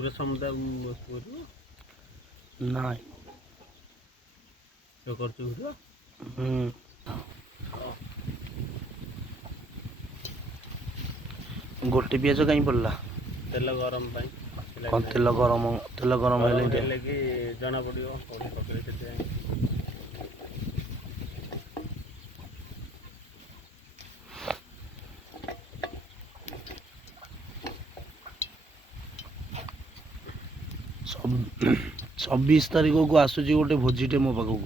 पूरा समुदाय ना तो करते हुए गोटे पिज कहीं पड़ला तेल गरम पाई कौन तेल गरम है कि जना पड़ो पकड़े से छब्बीस तारीख को आसूची गोटे भोजीटे मो पाखक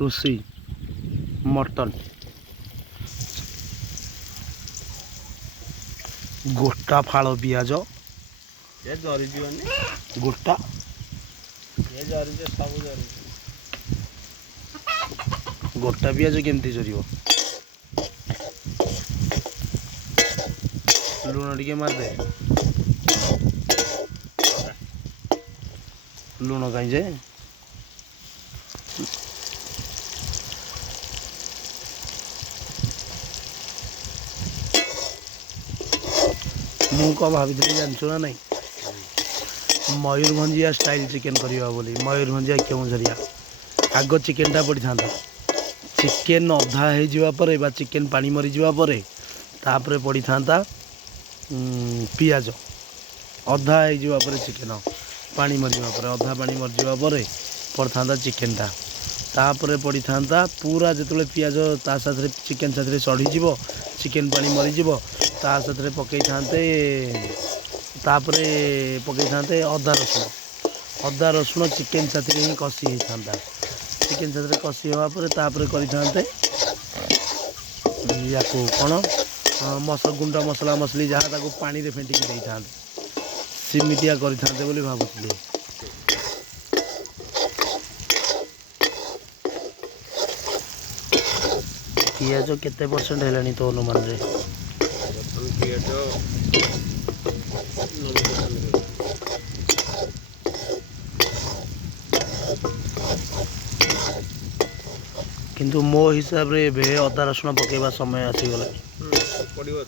रोसई मटन गोटा फाड़ पिज ये जरी जीवन गोटा ये जरी सब जरी गोटा पिज केमती जर लुण टे मारदे लुण कहीं जे मु कौन भाई जानचु ना नहीं मयूरभंजिया स्टाइल चिकेन करवा बोली मयूरभंजिया केउझरिया आग चिकेनटा पड़ी था चिकेन अधा हो चिकेन पानी मरीजा तापर पड़ी था पियाज अधा हो चिकेन पानी मरीजा अधा पानी मरीजा पड़ता चिकेनटा तापर पड़ी था पूरा जो पियाज ता साथ चिकेन साथ चढ़ीज चिकेन पानी मरीज ता साथ पकई था पकई अदा रसुण चिकेन साथ ही कषि होता चिकेन साथ कषि होगापर करते या कौन गुंड मसला मसली जहाँ पानी फेंटिकी दे था सिमितिया करते बोली भावुली पियाज केते परसेंट है तो अनुमान रे किंतु मो हिसाब रे बे अदा रसुण पकेबा समय आसीगला पड़ो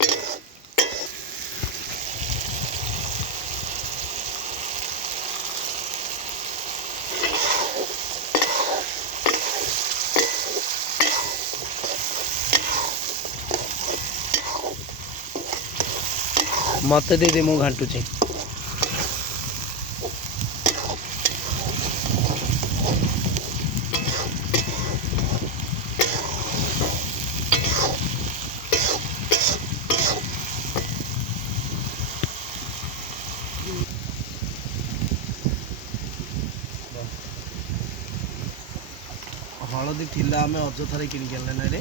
मत दे दे मु घाटुची हलदी थिला आम अजथारे किणिक आने ना रे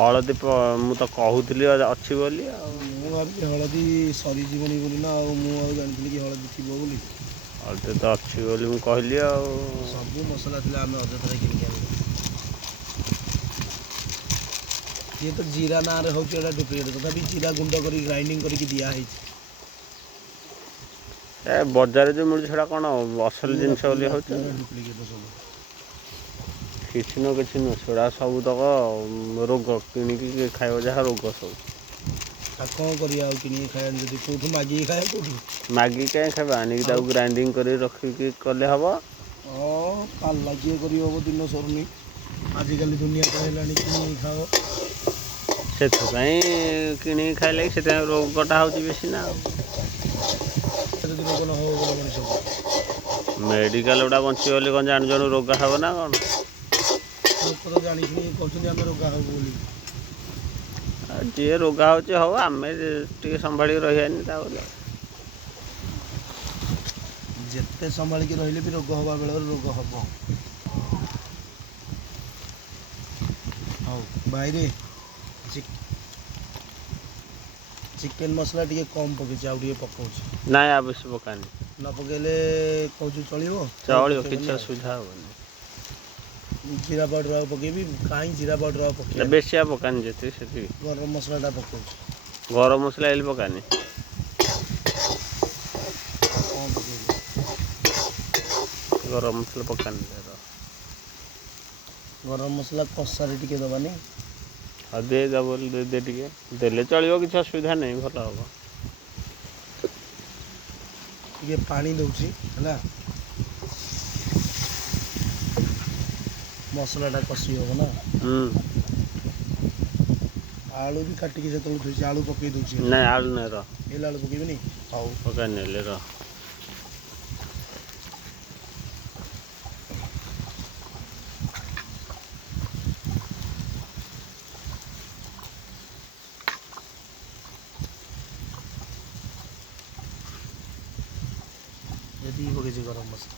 हलदी मु तो कहूली अच्छी बोली भावी हलदी सरीजी ना जानी कि हलदी थी बोली हलदी तो अच्छी बोली मु कहली सब मसला थी आम अजथारे किणिक आने ये तो जीरा ना रे होची एटा डुप्लीकेट तथापि जीरा गुंड करी ग्राइंडिंग करके दिया है ए बाजार जो मिलुछ सेटा कोन असल जिंस बोली होछ डुप्लीकेट सब किसी न किसी न छड़ा सब तक रोग किणिकी खाइब जहाँ रोग सब कौन कर मागिक खाए कौटी मागी कहीं खाइबा आनिक ग्राइंडिंग कर रखिकी कले हम पाला किए कर दिन सरुनी आजिकल दुनिया तो है कि खाओ से कि खाइले से रोगटा हूँ बेसी ना रोग न हो मनुष्य मेडिकल गुड़ा बंचीगली कौन जान जन रोग हम ना कौन लोक तो जानी कहते आम रोगा हब बोली जी रोगा हो आम टे संभाल रही जिते संभाल रही भी रोग हवा बेल रोग हम हाँ भाई चिकेन मसला टे कम पकई आगे पकाऊँ ना बेस पकानी न पकड़े कौच चलो चलो किसी असुविधा हेनी जीरा पाउडर आ पकेबी कहीं जीरा पाउडर आ पके बेसी आ पकानी जी से गरम मसला पकाऊ गरम मसला एल पकानी गरम मसला पकानी गरम मसला कषारे टिके दबानी हाँ दे दे टे देले चलो किसी असुविधा नहीं भल हम ଟିକେ ପାଣି ଦେଉଛି ହେଲା, ମସଲାଟା କଷି ହେବ ନା। ଆଳୁ ବି କାଟିକି ଯେତେବେଳେ ଧୋଇଛି ଆଳୁ ପକେଇ ଦେଉଛି। ନାଇଁ ଆଳୁ ନାଇଁ ର ହେଲେ ଆଳୁ ପକେଇବିନି। ହଉ ପକା ନେଲେ ର ଯେତିକି ପକେଇଛି ଗରମ ମସଲା,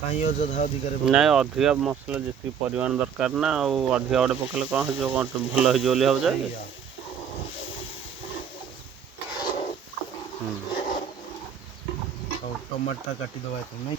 କାହିଁ ଅଯଥା ଅଧିକାରେ ନାଇଁ ଅଧିକା ମସଲା ଯେତିକି ପରିମାଣ ଦରକାର ନା, ଆଉ ଅଧିକା ଗୋଟେ ପକେଇଲେ କ'ଣ ହେଇଯିବ, କ'ଣ ଭଲ ହେଇଯିବ ବୋଲି ଭାବୁଛ? ଆଉ ଟମାଟୋଟା କାଟିଦେବା ଏଥର ନାଇଁ।